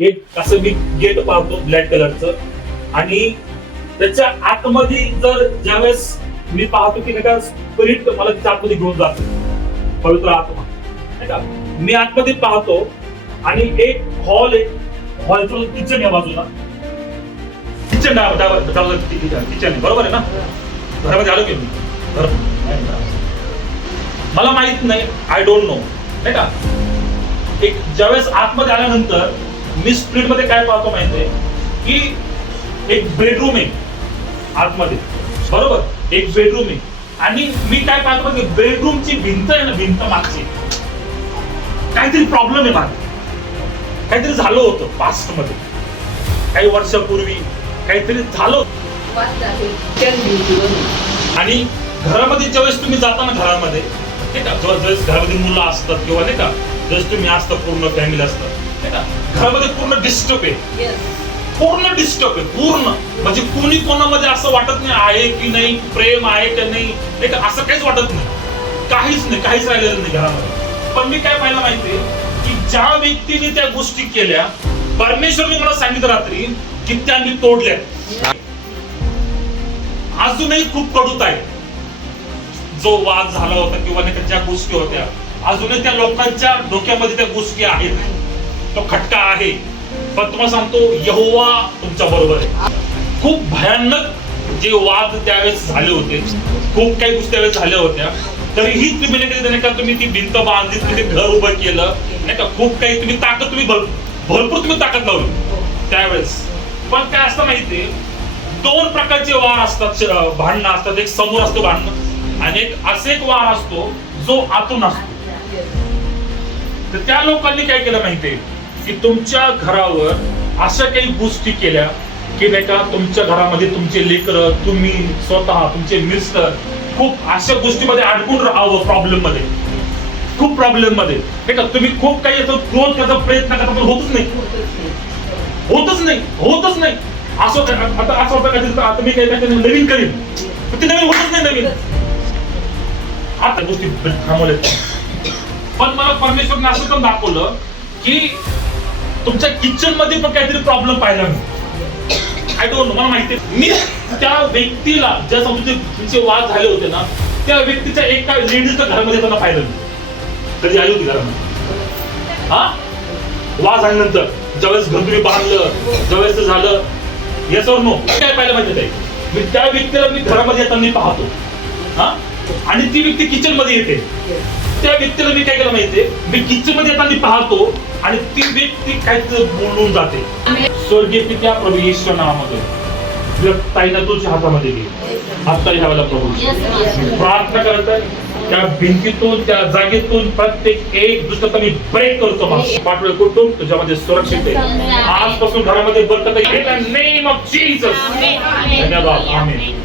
एक असं मी गेट पाहतो ब्लॅक कलरचं, आणि त्याच्या आतमध्ये जर ज्यावेळेस मी पाहतो की नाही का स्पिरिट मला तिच्या आतमध्ये घेऊन जातो, पवित्र आत्मा नाही का. मी आतमध्ये पाहतो आणि एक हॉल आहे, हॉलचं किचन आहे बाजूला, किचन किचन बरोबर आहे ना. घरामध्ये आलो की मी मला माहित नाही, आय डोंट नो नाही का. एक ज्यावेळेस आतमध्ये आल्यानंतर मी स्प्लिट मध्ये काय पाहतो माहितीये की एक बेडरूम आहे आतमध्ये, बरोबर, एक बेडरूम आहे. आणि मी काय पाहतो की बेडरूमची भिंत आहे ना, भिंत मागची काहीतरी प्रॉब्लेम आहे, माझं काहीतरी झालं होतं पास्ट मध्ये, काही वर्षापूर्वी काहीतरी झालं. आणि घरामध्ये ज्यावेळेस तुम्ही जाता ना, घरामध्ये नाही का, ज्यावेळेस घरामध्ये मुलं असतात किंवा नाही का, ज्यावेळेस तुम्ही असता पूर्ण फॅमिली असतात नाही का, घरामध्ये पूर्ण डिस्टर्ब आहे, पूर्ण डिस्टर्ब आहे, पूर्ण म्हणजे कोणी कोणामध्ये असं वाटत नाही आहे की नाही, प्रेम आहे की नाही का, असं काहीच वाटत नाही, काहीच नाही, काहीच राहिलेलं नाही घरामध्ये. पण मी काय पाहिलं माहितीये की ज्या व्यक्तीने त्या गोष्टी केल्या, परमेश्वरने मला सांगितलं रात्री की त्यांनी तोडल्या. अजूनही खूप कडूत आहे जो वाद झाला होता किंवा नाही ज्या गोष्टी होत्या, अजूनही त्या लोकांच्या डोक्यामध्ये त्या गोष्टी आहेत, तो खटका आहे. पण तुम्हाला सांगतो यहोवा तुमच्या बरोबर आहे. खूप भयानक जे वाद त्यावेळेस झाले होते, खूप काही गोष्टी त्यावेळेस झाल्या होत्या, तरीही तुम्ही नाही का तुम्ही ती भिंत बांधली, तुम्ही ते घर उभं केलं नाही का, खूप काही तुम्ही ताकद, तुम्ही भरपूर तुम्ही ताकद लावली त्यावेळेस. पण काय असतं माहितीये, दोन प्रकारचे वार असतात, भांडणं असतात. एक समोर असतो भांडणं आणि एक असे एक वार असतो जो आतून असतो. तर त्या लोकांनी काय केलं माहितीये की तुमच्या घरावर अशा काही गोष्टी केल्या की नाही का, तुमच्या घरामध्ये तुमचे लेकरं, तुम्ही स्वतः, तुमचे मिस्टर खूप अशा गोष्टीमध्ये अडकून राहावं, प्रॉब्लेम मध्ये, खूप प्रॉब्लेम मध्ये नाही का. तुम्ही खूप काही असं ग्रोथ करता, प्रयत्न करता, पण होतच नाही, होतच नाही, होतच नाही. असं आता असं होतं का, आता मी काही नवीन करीन, ते नवीन होतच नाही, नवीन आता गोष्टी थांबवल्या. पण मला परमेश्वरने असं पण दाखवलं की तुमच्या किचन मध्ये पण काहीतरी प्रॉब्लेम पाहिला मी. आय डोंट नो, मला माहिती. मी त्या व्यक्तीला ज्या तुमचे वाद झाले होते ना, त्या व्यक्तीच्या एका लेडीजच्या घरामध्ये त्यांना पाहिलं मी. कधी आली होती घरामध्ये, हा वाद झाल्यानंतर ज्यावेळेस घर तुम्ही बांधलं, ज्यावेळेस झालं, याच्यावर नो काय पाहिलं माहिती आहे, मी त्या व्यक्तीला मी घरामध्ये येताना पाहतो, हा, आणि ती व्यक्ती किचन मध्ये येते. त्या व्यक्तीला मी काय केलं माहितीये, मी किचन मध्ये येताना पाहतो आणि ती व्यक्ती काहीतरी बोलून जाते. स्वर्गीय पित्या प्रभू येशूच्या नावामध्ये ताईना तुझ्या हातामध्ये घे, आता ह्यावेळेला प्रभू प्रार्थना करत आहे. त्या भिंतीतून, त्या जागेतून प्रत्येक एक दुसऱ्याचा मी ब्रेक करतो. पाठवलं कुटुंब तुझ्यामध्ये सुरक्षित आहे. आजपासून घरामध्ये बरकत आहे. In the name of Jesus. धन्यवाद. आमेन.